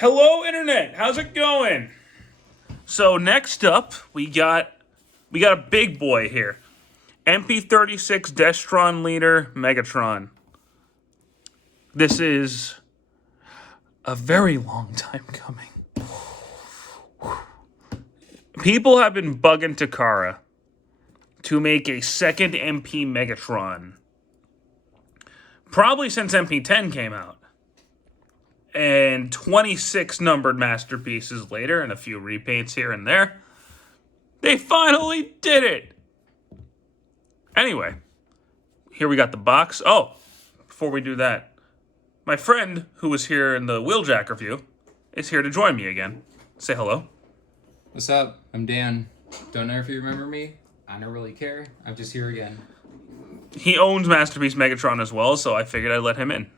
Hello, Internet. How's it going? So next up, we got a big boy here. MP-36 Destron Leader Megatron. This is a very long time coming. People have been bugging Takara to make a second MP Megatron. Probably since MP-10 came out. And 26 numbered masterpieces later, and a few repaints here and there, they finally did it! Anyway, here we got the box. Oh, before we do that, my friend, who was here in the Wheeljack review, is here to join me again. Say hello. What's up? I'm Dan. Don't know if you remember me. I don't really care. I'm just here again. He owns Masterpiece Megatron as well, so I figured I'd let him in.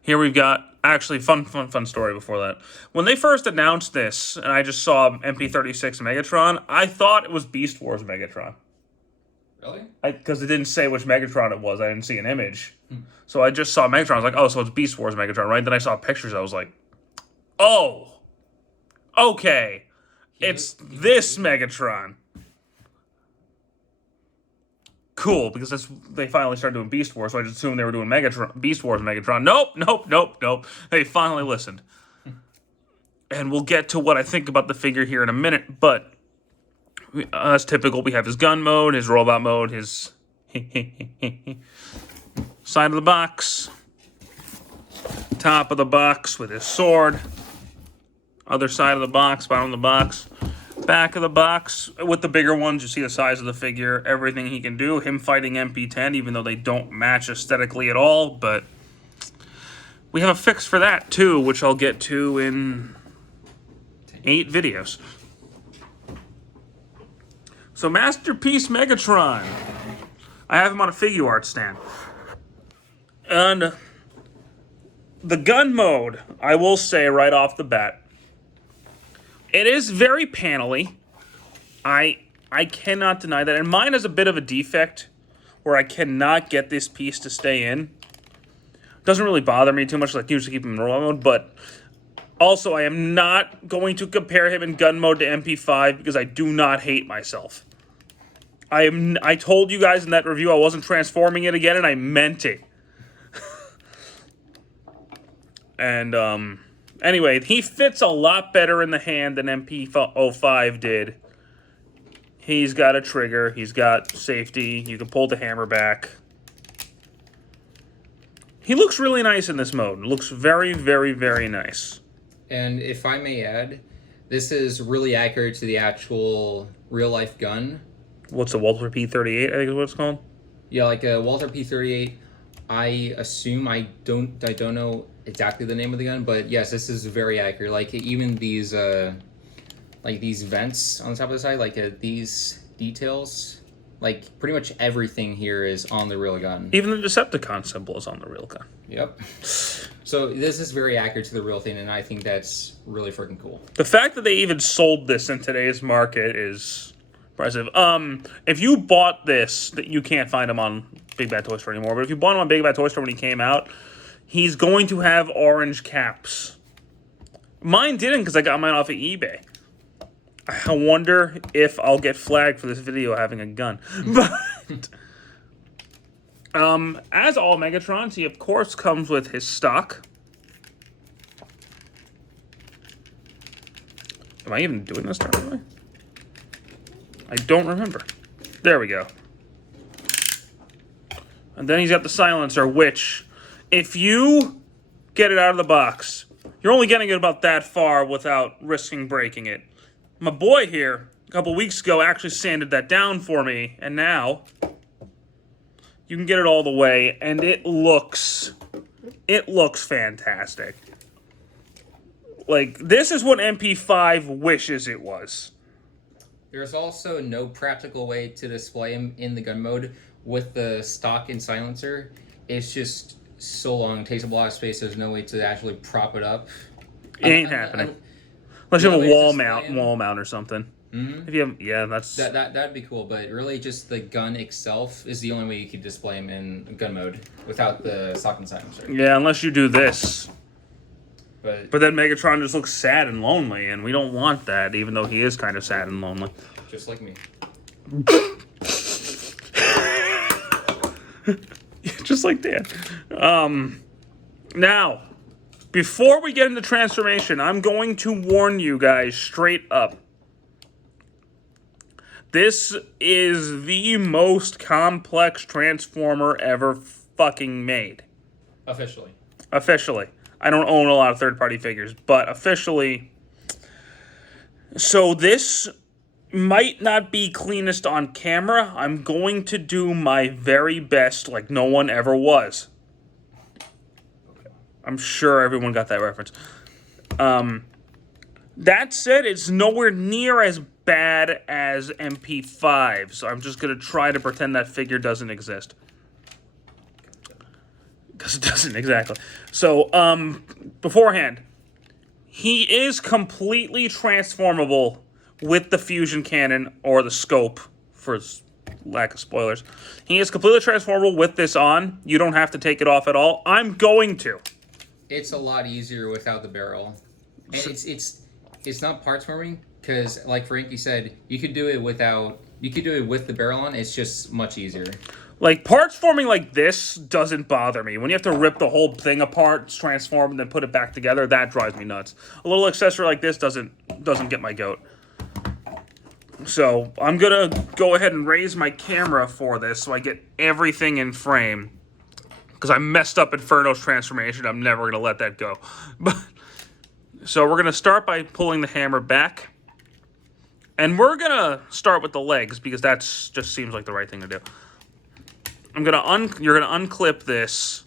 Here we've got, actually, fun story before that. When they first announced this, and I just saw MP-36 Megatron, I thought it was Beast Wars Megatron. Really? Because it didn't say which Megatron it was. I didn't see an image. So I just saw Megatron. I was like, oh, so it's Beast Wars Megatron, right? Then I saw pictures. I was like, oh, okay. It's this Megatron. Cool, because they finally started doing Beast Wars, so I just assumed they were doing Beast Wars Megatron. Nope. They finally listened. And we'll get to what I think about the figure here in a minute, but as typical, we have his gun mode, his robot mode, his side of the box, top of the box with his sword, other side of the box, bottom of the box, back of the box. With the bigger ones, you see the size of the figure, everything he can do. Him fighting MP-10, even though they don't match aesthetically at all, but we have a fix for that too, which I'll get to in 8 videos. So Masterpiece Megatron. I have him on a figure art stand. And the gun mode, I will say right off the bat, it is very panely. I cannot deny that. And mine has a bit of a defect where I cannot get this piece to stay in. Doesn't really bother me too much, like usually keep him in normal mode, but also I am not going to compare him in gun mode to MP5 because I do not hate myself. I told you guys in that review I wasn't transforming it again, and I meant it. And anyway, he fits a lot better in the hand than MP-05 did. He's got a trigger. He's got safety. You can pull the hammer back. He looks really nice in this mode. Looks very, very, very nice. And if I may add, this is really accurate to the actual real-life gun. What's the Walther P-38, I think is what it's called? Yeah, like a Walther P-38. I assume, I don't know exactly the name of the gun, but yes, this is very accurate. Like even these vents on the top of the side, like these details, like pretty much everything here is on the real gun. Even the Decepticon symbol is on the real gun. Yep. So this is very accurate to the real thing, and I think that's really freaking cool. The fact that they even sold this in today's market is impressive. If you bought this, that you can't find him on Big Bad Toy Store anymore, but if you bought him on Big Bad Toy Store when he came out, he's going to have orange caps. Mine didn't because I got mine off of eBay. I wonder if I'll get flagged for this video having a gun. But as all Megatrons, he of course comes with his stock. Am I even doing this normally? I don't remember. There we go. And then he's got the silencer, which, if you get it out of the box, you're only getting it about that far without risking breaking it. My boy here, a couple weeks ago, actually sanded that down for me, and now you can get it all the way, and it looks fantastic. Like, this is what MP5 wishes it was. There's also no practical way to display him in the gun mode with the stock and silencer. It's just so long, it takes up a lot of space, there's no way to actually prop it up. It ain't happening. Unless you have a wall mount or something. Mm-hmm. If you have, yeah, that'd be cool. But really, just the gun itself is the only way you could display him in gun mode without the stock and silencer. Yeah, unless you do this. but then Megatron just looks sad and lonely, and we don't want that, even though he is kind of sad and lonely. just like me. Just like Dan. Now, before we get into transformation, I'm going to warn you guys straight up. This is the most complex Transformer ever fucking made. Officially. Officially. I don't own a lot of third-party figures, but officially. So this might not be cleanest on camera. I'm going to do my very best like no one ever was. I'm sure everyone got that reference. That said, it's nowhere near as bad as MP5, so I'm just going to try to pretend that figure doesn't exist. Because it doesn't, exactly. So, beforehand, he is completely transformable with the fusion cannon, or the scope, for lack of spoilers. He is completely transformable with this on. You don't have to take it off at all. I'm going to. It's a lot easier without the barrel. And it's not parts forming, because like Frankie said, you could do it with the barrel on. It's just much easier. Like, parts forming like this doesn't bother me. When you have to rip the whole thing apart, transform, and then put it back together, that drives me nuts. A little accessory like this doesn't get my goat. So, I'm going to go ahead and raise my camera for this so I get everything in frame. Because I messed up Inferno's transformation. I'm never going to let that go. So, we're going to start by pulling the hammer back. And we're going to start with the legs, because that just seems like the right thing to do. You're gonna unclip this,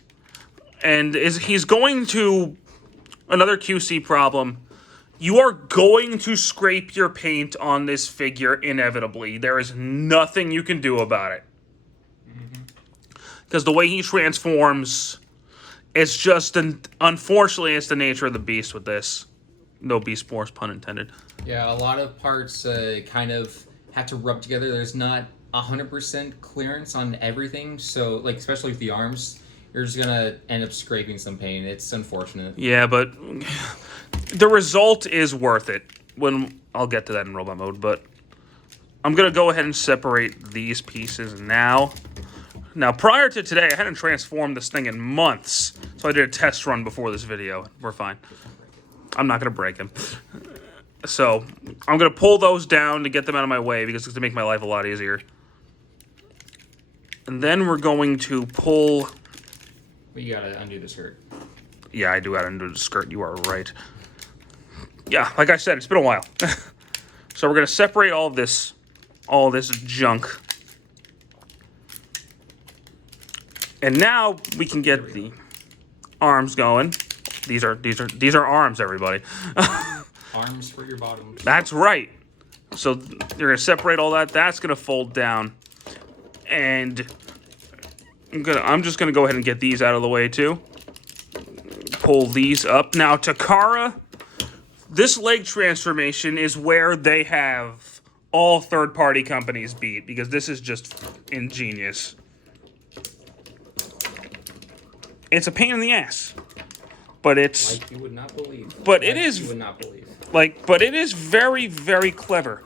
and he's going to, another QC problem, you are going to scrape your paint on this figure inevitably. There is nothing you can do about it. Because the way he transforms, it's just, unfortunately, it's the nature of the beast with this. No Beast Force, pun intended. Yeah, a lot of parts kind of have to rub together. There's not 100% clearance on everything, so like especially with the arms, you're just gonna end up scraping some paint. It's unfortunate. Yeah, but the result is worth it. I'll get to that in robot mode, but I'm gonna go ahead and separate these pieces now. Now, prior to today, I hadn't transformed this thing in months, so I did a test run before this video. We're fine. I'm not gonna break him. So I'm gonna pull those down to get them out of my way, because it's gonna make my life a lot easier. And then we're going to pull... Well, you gotta undo the skirt. Yeah, I do gotta undo the skirt. You are right. Yeah, like I said, it's been a while. So we're gonna separate all this junk. And now we can get the arms going. These are arms, everybody. Arms for your bottoms. That's right. So you're gonna separate all that. That's gonna fold down. And I'm just gonna go ahead and get these out of the way too. Pull these up. Now, Takara, this leg transformation is where they have all third-party companies beat, because this is just ingenious. It's a pain in the ass, but it's like you would not believe. But like it is you would not believe. But it is very, very clever.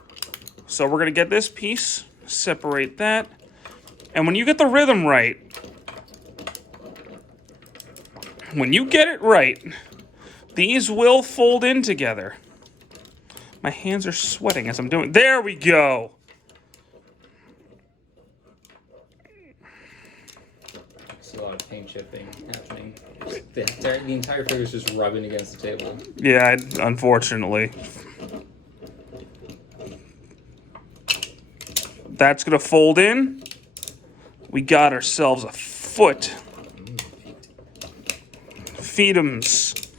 So we're gonna get this piece, separate that. And when you get the rhythm right, when you get it right, these will fold in together. My hands are sweating as I'm doing. There we go. There's a lot of paint chipping happening. The entire figure is just rubbing against the table. Yeah, unfortunately. That's gonna fold in. We got ourselves a foot. Feetums.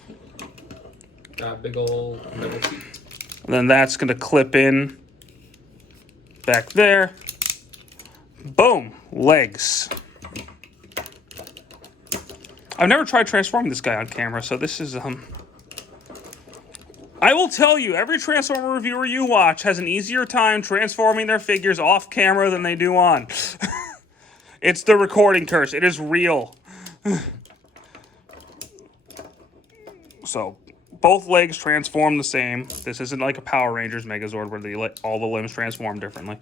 Got big old double feet. And then that's gonna clip in back there. Boom, legs. I've never tried transforming this guy on camera, so this is I will tell you, every Transformer reviewer you watch has an easier time transforming their figures off camera than they do on. It's the recording curse. It is real. So, both legs transform the same. This isn't like a Power Rangers Megazord where all the limbs transform differently.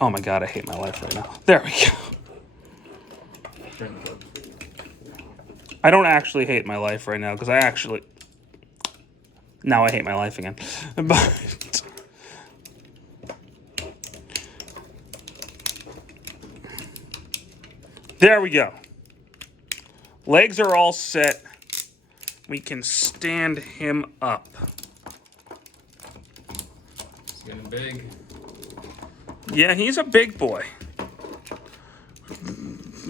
Oh my god, I hate my life right now. There we go. I don't actually hate my life right now because I actually... Now I hate my life again. But... There we go. Legs are all set. We can stand him up. He's getting big. Yeah, he's a big boy.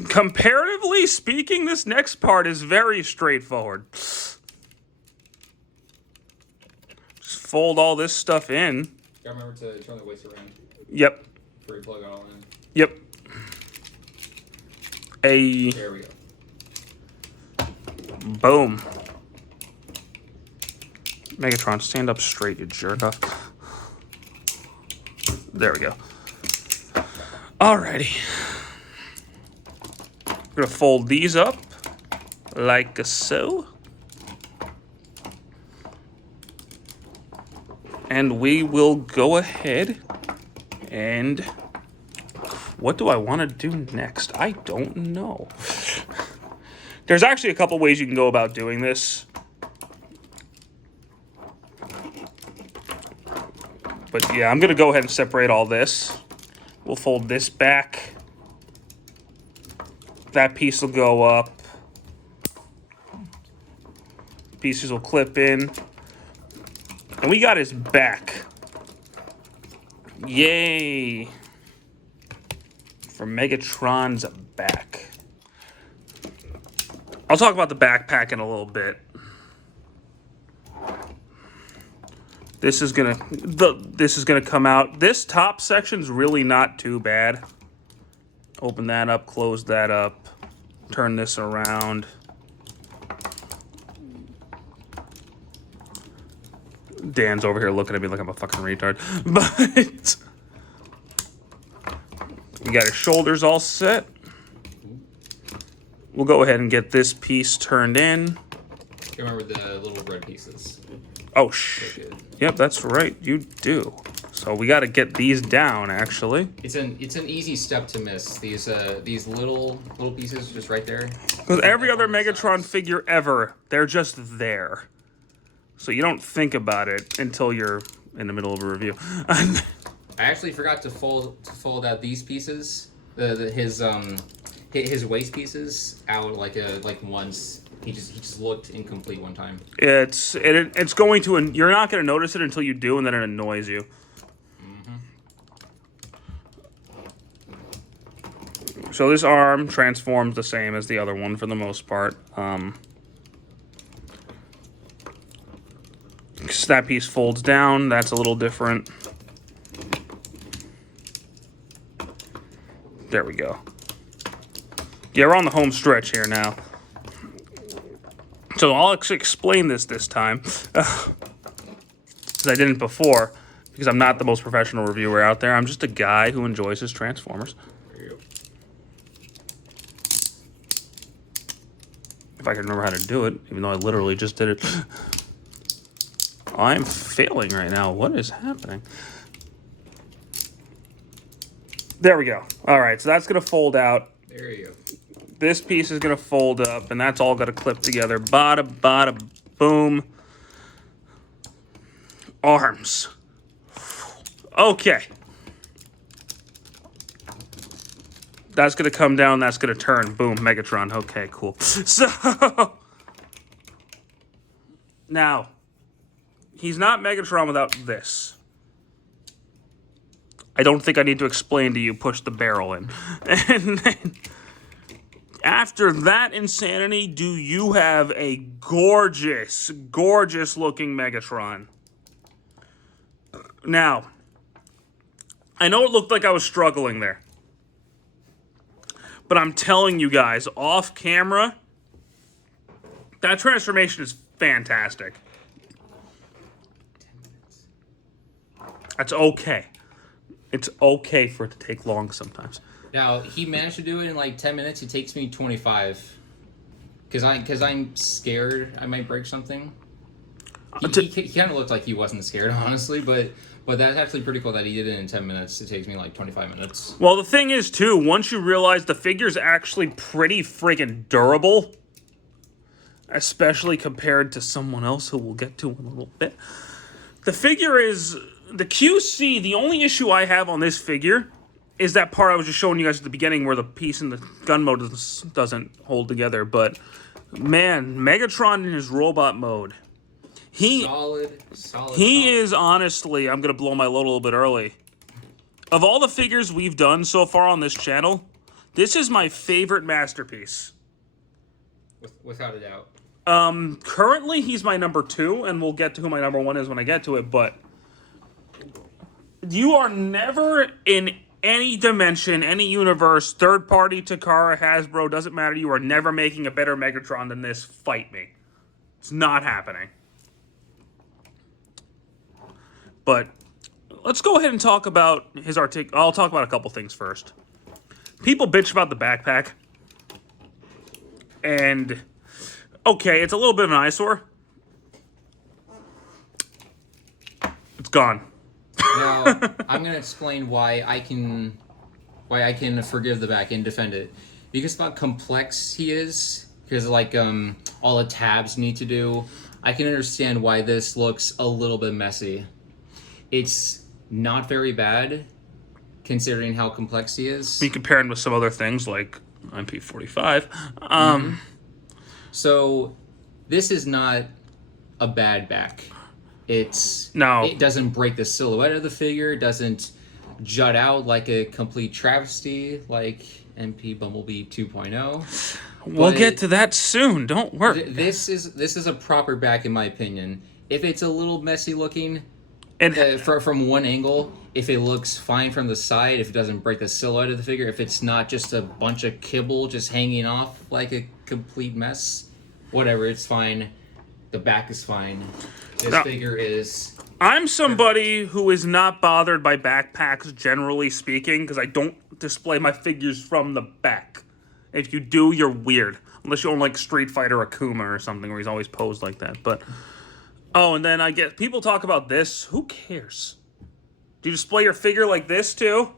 Comparatively speaking, this next part is very straightforward. Just fold all this stuff in. Gotta remember to turn the waist around. Yep. Before you plug it all in. Yep. There we go. Boom. Megatron, stand up straight, you jerk off. There we go. Alrighty. I'm gonna fold these up like so. And we will go ahead and... What do I want to do next? I don't know. There's actually a couple ways you can go about doing this. But yeah, I'm going to go ahead and separate all this. We'll fold this back. That piece will go up. Pieces will clip in. And we got his back. Yay. For Megatron's back. I'll talk about the backpack in a little bit. This is gonna come out. This top section's really not too bad. Open that up, close that up, turn this around. Dan's over here looking at me like I'm a fucking retard. But we got his shoulders all set. We'll go ahead and get this piece turned in. Remember the little red pieces. Oh, yep, that's right. You do. So we got to get these down, actually. It's an easy step to miss. These little pieces just right there. Because every other Megatron figure ever, they're just there. So you don't think about it until you're in the middle of a review. I actually forgot to fold out these pieces, his waist pieces out like once. He just looked incomplete one time. It's going to, you're not going to notice it until you do, and then it annoys you. Mm-hmm. So this arm transforms the same as the other one for the most part. That piece folds down. That's a little different. There we go. Yeah, we're on the home stretch here now. So I'll explain this time. Because I didn't before. Because I'm not the most professional reviewer out there. I'm just a guy who enjoys his Transformers. There you go. If I can remember how to do it. Even though I literally just did it. I'm failing right now. What is happening? There we go. All right, so that's going to fold out. There you go. This piece is going to fold up, and that's all going to clip together. Bada, bada, boom. Arms. Okay. That's going to come down. That's going to turn. Boom, Megatron. Okay, cool. So, now, he's not Megatron without this. I don't think I need to explain to you, push the barrel in. And then, after that insanity, do you have a gorgeous, gorgeous looking Megatron. Now, I know it looked like I was struggling there. But I'm telling you guys, off camera, that transformation is fantastic. That's okay. It's okay for it to take long sometimes. Now, he managed to do it in like 10 minutes. It takes me 25. Because I'm scared I might break something. He kind of looked like he wasn't scared, honestly, but that's actually pretty cool that he did it in 10 minutes. It takes me like 25 minutes. Well, the thing is, too, once you realize the figure's actually pretty friggin' durable, especially compared to someone else who we'll get to in a little bit, the figure is... The QC, the only issue I have on this figure is that part I was just showing you guys at the beginning where the piece in the gun mode doesn't hold together. But, man, Megatron in his robot mode. Solid. He is honestly, I'm going to blow my load a little bit early. Of all the figures we've done so far on this channel, this is my favorite masterpiece. Without a doubt. Currently, he's my number 2, and we'll get to who my number 1 is when I get to it, but you are never in any dimension, any universe, third party, Takara, Hasbro, doesn't matter, you are never making a better Megatron than this. Fight me. It's not happening. But let's go ahead and talk about his I'll talk about a couple things first. People bitch about the backpack. And, okay, it's a little bit of an eyesore. It's gone. Now, I'm going to explain why I can forgive the back and defend it. Because of how complex he is, because like all the tabs need to do, I can understand why this looks a little bit messy. It's not very bad, considering how complex he is. Be comparing with some other things like MP-45. So, this is not a bad back. It doesn't break the silhouette of the figure. It doesn't jut out like a complete travesty like MP Bumblebee 2.0. We'll get to that soon. Don't worry. This is a proper back in my opinion. If it's a little messy looking, and from one angle, if it looks fine from the side, if it doesn't break the silhouette of the figure, if it's not just a bunch of kibble just hanging off like a complete mess, whatever, it's fine. The back is fine. This figure is... I'm somebody who is not bothered by backpacks, generally speaking, because I don't display my figures from the back. If you do, you're weird. Unless you own, like, Street Fighter Akuma or something, where he's always posed like that. But, oh, and then I get... People talk about this. Who cares? Do you display your figure like this, too?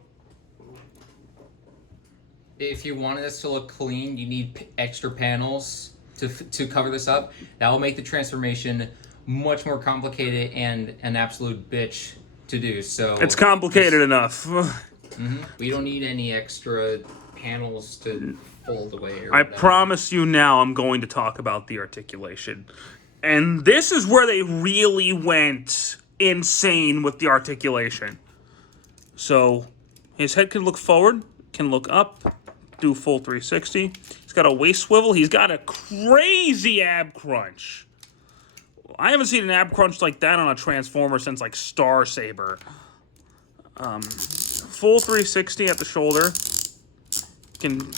If you wanted this to look clean, you need extra panels to cover this up. That will make the transformation much more complicated and an absolute bitch to do. So it's complicated enough. We don't need any extra panels to fold away. I promise you now I'm going to talk about the articulation. And this is where they really went insane with the articulation. So his head can look forward, can look up, do full 360. He's got a waist swivel. He's got a crazy ab crunch. I haven't seen an ab crunch like that on a Transformer since, like, Star Saber. Full 360 at the shoulder. Can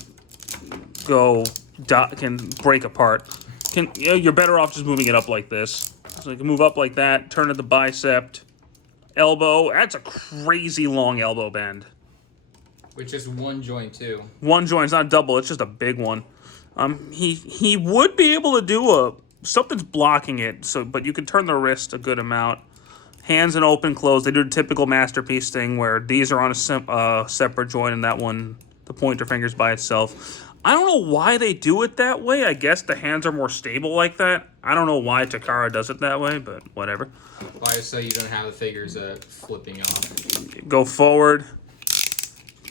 break apart. You're better off just moving it up like this. So you can move up like that, turn at the bicep. Elbow. That's a crazy long elbow bend. Which is one joint, too. One joint. It's not double. It's just a big one. He would be able to do something's blocking it, but you can turn the wrist a good amount. Hands and open, close. They do the typical masterpiece thing where these are on a separate joint and that one, the pointer finger's by itself. I don't know why they do it that way. I guess the hands are more stable like that. I don't know why Takara does it that way, but whatever. Why, so you don't have the figures flipping off. Go forward,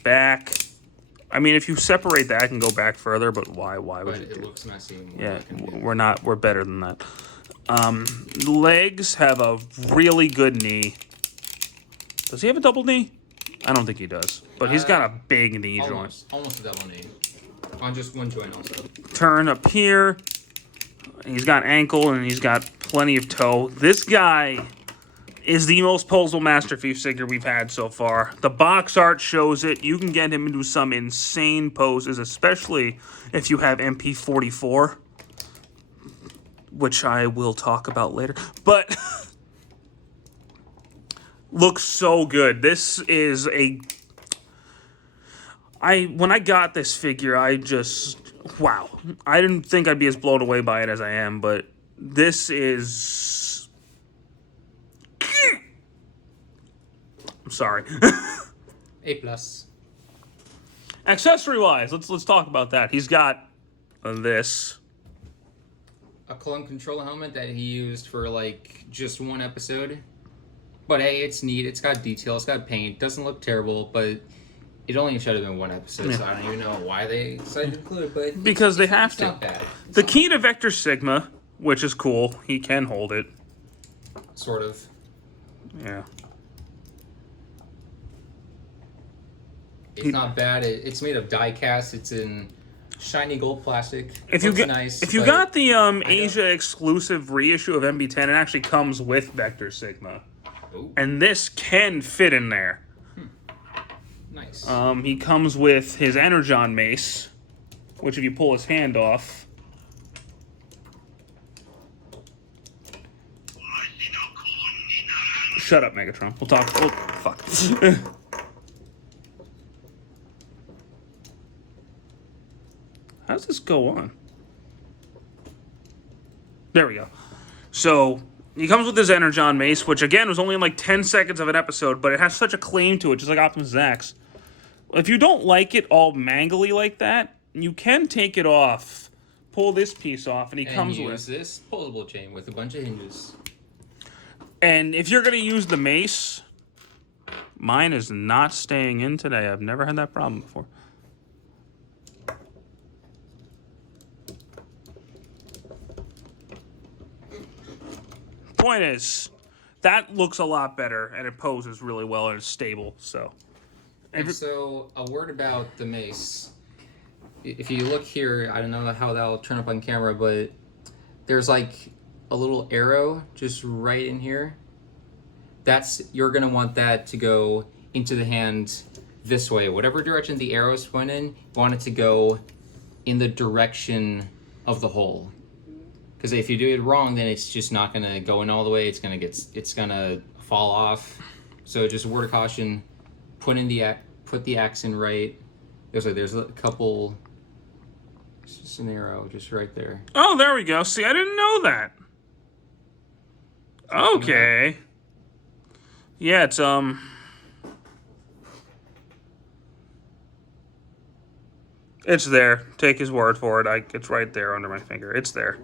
back. I mean, if you separate that, I can go back further, but why would you do it? It looks messy. Yeah, we're better than that. Legs have a really good knee. Does he have a double knee? I don't think he does, but he's got a big knee joint. Almost a double knee. On just one joint also. Turn up here. He's got ankle and he's got plenty of toe. This guy is the most posable masterpiece figure we've had so far. The box art shows it. You can get him into some insane poses, especially if you have MP-44, which I will talk about later. But looks so good. This is when I got this figure, I just wow. I didn't think I'd be as blown away by it as I am, but this is... I'm sorry. A+. Accessory-wise, let's talk about that. He's got this. A clone control helmet that he used for, like, just one episode. But hey, it's neat. It's got detail. It's got paint. Doesn't look terrible, but it only should have been one episode, so I don't even know why they decided to include it. But because they have to. Not bad. The key to Vector Sigma, which is cool, he can hold it. Sort of. Yeah. It's not bad. It's made of die cast. It's in shiny gold plastic. If you got the Asia exclusive reissue of MB10, it actually comes with Vector Sigma. Ooh. And this can fit in there. Nice. He comes with his Energon Mace, which if you pull his hand off... Shut up, Megatron. We'll talk... Oh, fuck. How does this go on? There we go. So, he comes with his Energon Mace, which again was only in like 10 seconds of an episode, but it has such a claim to it, just like Optimus Zax. If you don't like it all mangly like that, you can take it off, pull this piece off, and he comes with... use this pullable chain with a bunch of hinges. And if you're going to use the mace, mine is not staying in today. I've never had that problem before. Point is, that looks a lot better, and it poses really well, and it's stable, so... And so, a word about the mace. If you look here, I don't know how that'll turn up on camera, but there's like a little arrow just right in here. You're going to want that to go into the hand this way. Whatever direction the arrow is pointing, you want it to go in the direction of the hole. Because if you do it wrong, then it's just not going to go in all the way. It's going to fall off. So just a word of caution. Put the axe in right. There's a couple. It's just an arrow just right there. Oh, there we go. See, I didn't know that. Okay. Yeah, it's it's there. Take his word for it. It's right there under my finger. It's there.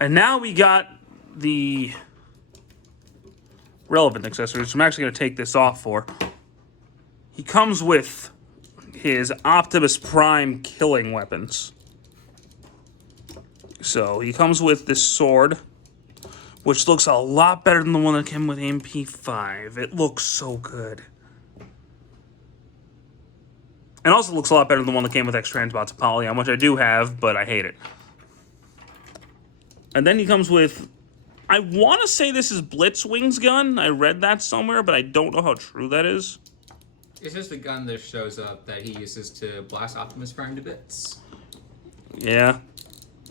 And now we got the relevant accessories, which I'm actually going to take this off for. He comes with his Optimus Prime killing weapons. So he comes with this sword, which looks a lot better than the one that came with MP5. It looks so good. And also looks a lot better than the one that came with X-Transbots and Polyon, which I do have, but I hate it. And then he comes with... I want to say this is Blitzwing's gun. I read that somewhere, but I don't know how true that is. It's just a gun that shows up that he uses to blast Optimus Prime to bits. Yeah.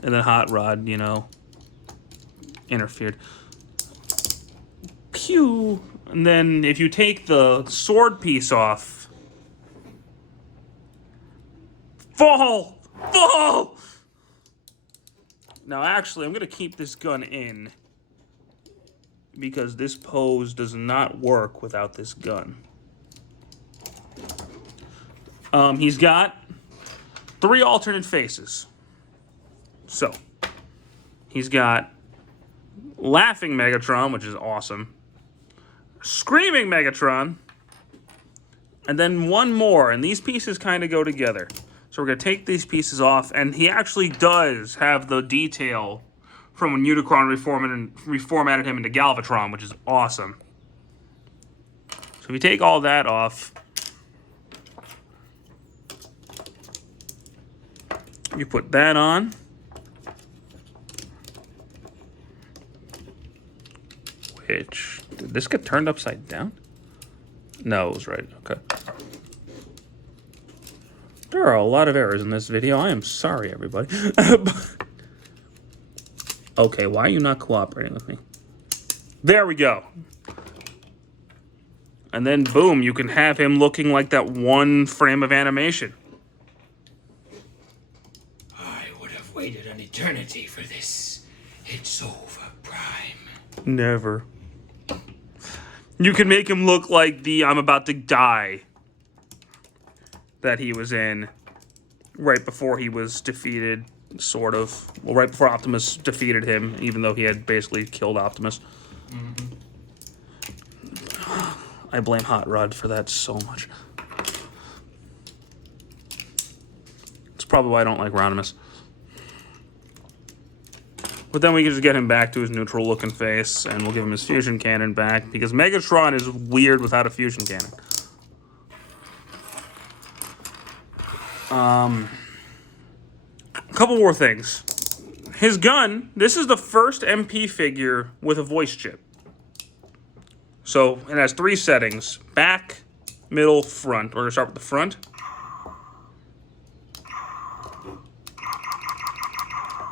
And then Hot Rod, you know, interfered. Pew! And then if you take the sword piece off... Fall! Fall! Now, actually, I'm going to keep this gun in, because this pose does not work without this gun. He's got 3 alternate faces. So, he's got Laughing Megatron, which is awesome, Screaming Megatron, and then one more, and these pieces kind of go together. So we're going to take these pieces off, and he actually does have the detail from when Unicron reformatted him into Galvatron, which is awesome. So if you take all that off, you put that on. Which, did this get turned upside down? No, it was right, okay. There are a lot of errors in this video. I am sorry, everybody. Okay, why are you not cooperating with me? There we go. And then, boom, you can have him looking like that one frame of animation. I've waited an eternity for this. It's over, Prime. Never. You can make him look like the I'm about to die that he was in right before he was defeated, sort of. Well, right before Optimus defeated him, even though he had basically killed Optimus. Mm-hmm. I blame Hot Rod for that so much. It's probably why I don't like Rodimus. But then we can just get him back to his neutral-looking face, and we'll give him his fusion cannon back, because Megatron is weird without a fusion cannon. A couple more things. His gun, this is the first MP figure with a voice chip. So it has 3 settings: back, middle, front. We're going to start with the front.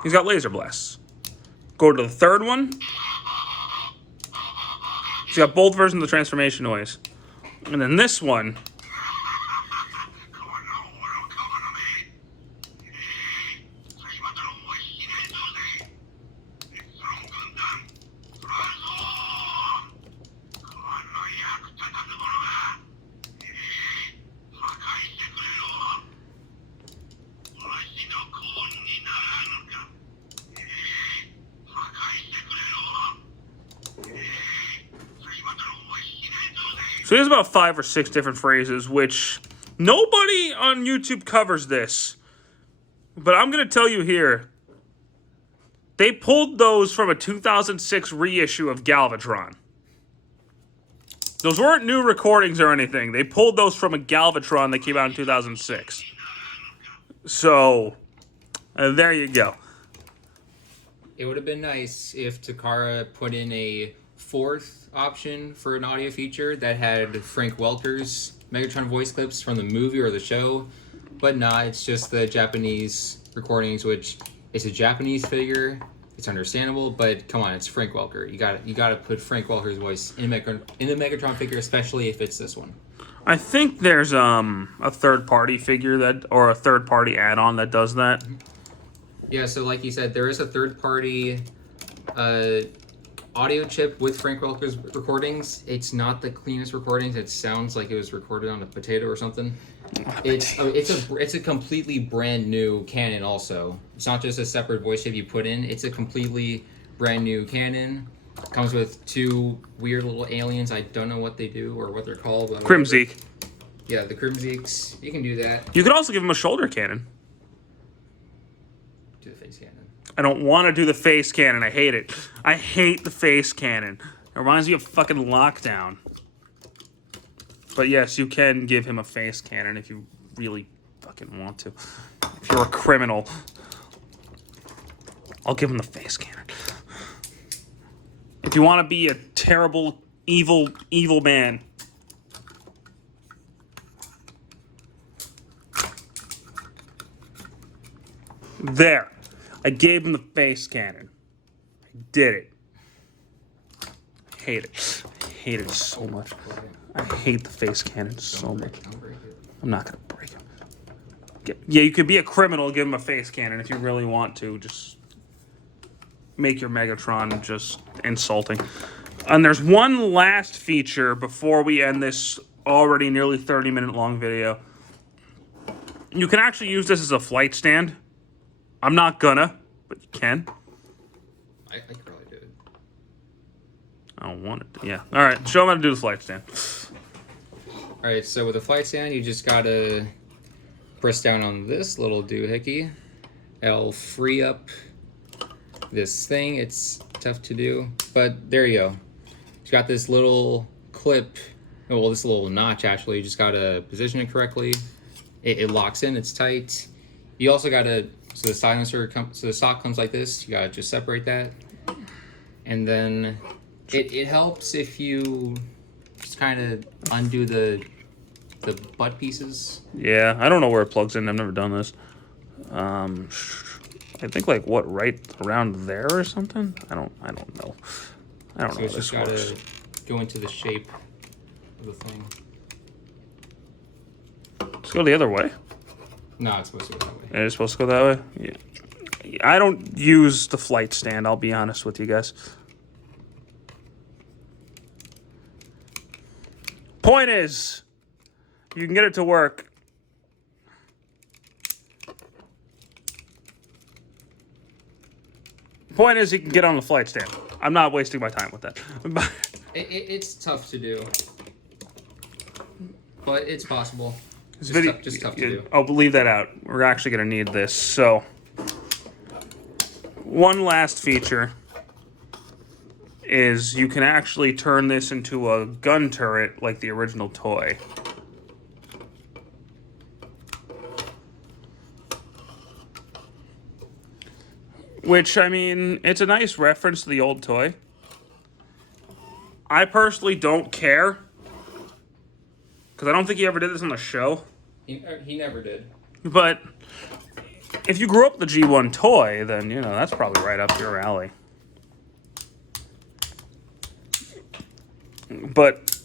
He's got laser blasts. Go to the third one. He's got both versions of the transformation noise. And then this one. So he has about 5 or 6 different phrases, which nobody on YouTube covers this. But I'm going to tell you here, they pulled those from a 2006 reissue of Galvatron. Those weren't new recordings or anything. They pulled those from a Galvatron that came out in 2006. So, there you go. It would have been nice if Takara put in a 4th option for an audio feature that had Frank Welker's Megatron voice clips from the movie or the show, but nah, it's just the Japanese recordings, which it's a Japanese figure. It's understandable, but come on, it's Frank Welker. You got to put Frank Welker's voice in the Megatron figure, especially if it's this one. I think there's a third-party figure that, or a third-party add-on that does that. Yeah, so like you said, there is a third-party audio chip with Frank Welker's recordings. It's not the cleanest recordings. It sounds like it was recorded on a potato or something. It's a completely brand new cannon also. It's not just a separate voice chip you put in. It's a completely brand new cannon. Comes with 2 weird little aliens. I don't know what they do or what they're called. Crimzeek. Yeah, the Crimzeeks. You can do that. You could also give him a shoulder cannon. Do the face cannon. I don't want to do the face cannon. I hate it. I hate the face cannon. It reminds me of fucking Lockdown. But yes, you can give him a face cannon if you really fucking want to. If you're a criminal, I'll give him the face cannon. If you want to be a terrible, evil man. There. I gave him the face cannon. I did it. I hate it. I hate it so much. I hate the face cannon so much. I'm not going to break him. Yeah, you could be a criminal and give him a face cannon if you really want to. Just make your Megatron just insulting. And there's one last feature before we end this already nearly 30-minute long video. You can actually use this as a flight stand. I'm not gonna, but you can. I could probably do it. I don't want it to. Yeah. All right. Show them how to do the flight stand. All right. So with a flight stand, you just gotta press down on this little doohickey. It'll free up this thing. It's tough to do, but there you go. It's got this little clip. Well, this little notch actually. You just gotta position it correctly. It locks in. It's tight. You also gotta. So the silencer so the stock comes like this. You gotta just separate that, and then it helps if you just kind of undo the butt pieces. Yeah, I don't know where it plugs in. I've never done this. I think like what, right around there or something. I don't know. I don't know. So it's just gotta go into the shape of the thing. Let's go the other way. No, it's supposed to go that way. It's supposed to go that way? Yeah. I don't use the flight stand, I'll be honest with you guys. Point is, you can get it to work. Point is, you can get on the flight stand. I'm not wasting my time with that. It's tough to do. But it's possible. This Just tough to do. Oh, leave that out. We're actually going to need this. So, one last feature is you can actually turn this into a gun turret like the original toy. Which, I mean, it's a nice reference to the old toy. I personally don't care, because I don't think he ever did this on the show. He never did. But if you grew up with the G1 toy, then, you know, that's probably right up your alley. But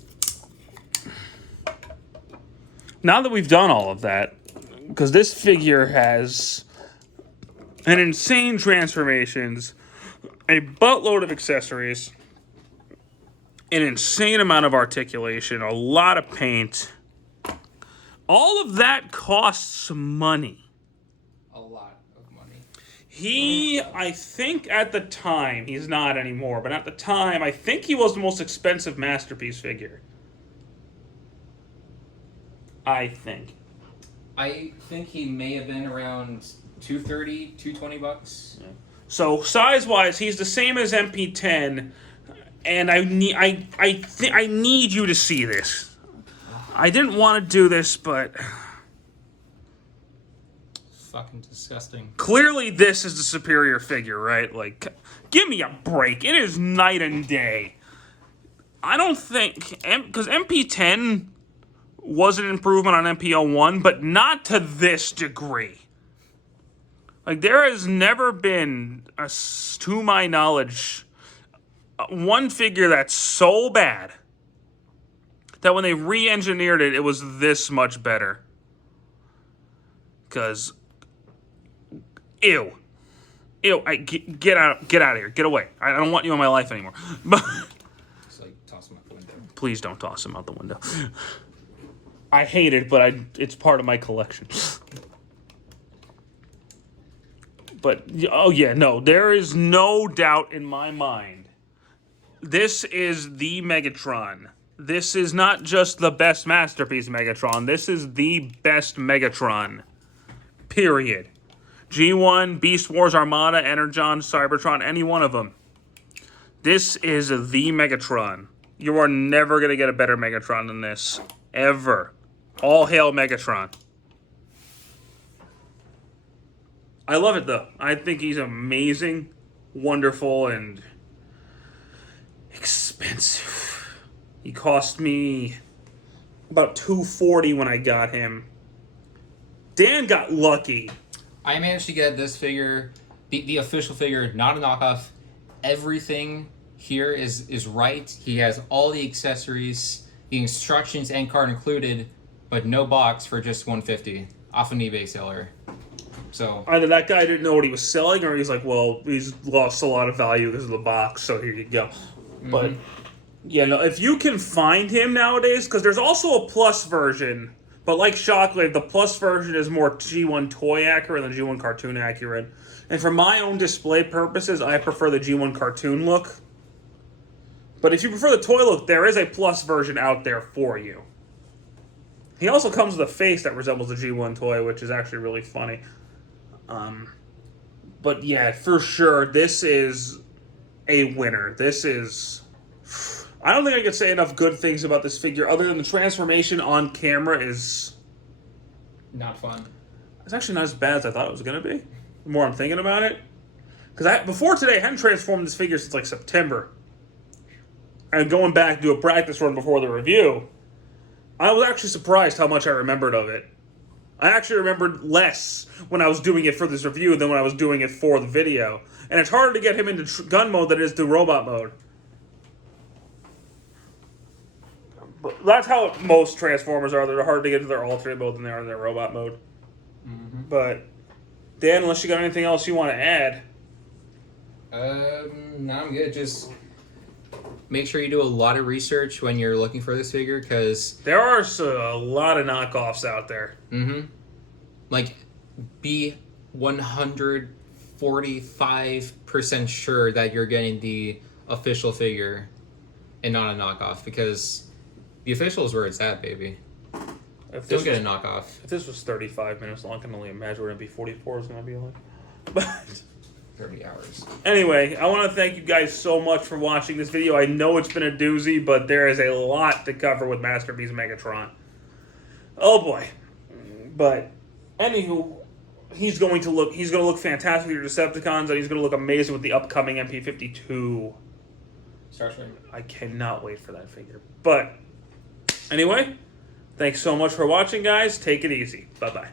now that we've done all of that, because this figure has an insane transformations, a buttload of accessories, an insane amount of articulation, a lot of paint. All of that costs money. A lot of money. I think at the time, he's not anymore, but at the time, I think he was the most expensive Masterpiece figure. I think he may have been around $230, $220. Yeah. So size-wise, he's the same as MP-10, and I need you to see this. I didn't want to do this, but fucking disgusting. Clearly, this is the superior figure, right? Like, give me a break. It is night and day. I don't think, because MP-10 was an improvement on MP-01, but not to this degree. Like, there has never been, to my knowledge, one figure that's so bad that when they re-engineered it, it was this much better. Because, ew, get out of here, get away. I don't want you in my life anymore. It's like toss him out the window. Please don't toss him out the window. I hate it, but it's part of my collection. But, oh yeah, no, there is no doubt in my mind. This is the Megatron. This is not just the best Masterpiece Megatron. This is the best Megatron. Period. G1, Beast Wars Armada, Energon, Cybertron, any one of them. This is the Megatron. You are never going to get a better Megatron than this. Ever. All hail Megatron. I love it, though. I think he's amazing, wonderful, and expensive. He cost me about $240 when I got him. Dan got lucky. I managed to get this figure, the official figure, not a knockoff. Everything here is right. He has all the accessories, the instructions and card included, but no box for just $150 off an eBay seller. So either that guy didn't know what he was selling, or he's like, well, he's lost a lot of value because of the box, so here you go. Mm-hmm. But yeah, no, if you can find him nowadays, because there's also a plus version, but like Shockwave, the plus version is more G1 toy accurate than G1 cartoon accurate. And for my own display purposes, I prefer the G1 cartoon look. But if you prefer the toy look, there is a plus version out there for you. He also comes with a face that resembles the G1 toy, which is actually really funny. But yeah, for sure, this is a winner. This is... I don't think I could say enough good things about this figure other than the transformation on camera is... not fun. It's actually not as bad as I thought it was going to be. The more I'm thinking about it. Because before today, I hadn't transformed this figure since like September. And going back to do a practice run before the review, I was actually surprised how much I remembered of it. I actually remembered less when I was doing it for this review than when I was doing it for the video. And it's harder to get him into gun mode than it is to robot mode. But that's how most Transformers are. They're hard to get into their alternate mode than they are in their robot mode. Mm-hmm. But Dan, unless you got anything else you want to add. No, I'm good. Just make sure you do a lot of research when you're looking for this figure, because there are a lot of knockoffs out there. Like, be 145% sure that you're getting the official figure and not a knockoff, because the official is where it's at, baby. Don't get a knockoff. If this was 35 minutes long, I can only imagine what MP-44 is going to be like. But 30 hours. Anyway, I want to thank you guys so much for watching this video. I know it's been a doozy, but there is a lot to cover with Masterpiece Megatron. Oh boy. But anywho, he's going to look fantastic with your Decepticons, and he's going to look amazing with the upcoming MP-52. Starscream. I cannot wait for that figure. But anyway, thanks so much for watching, guys. Take it easy. Bye-bye.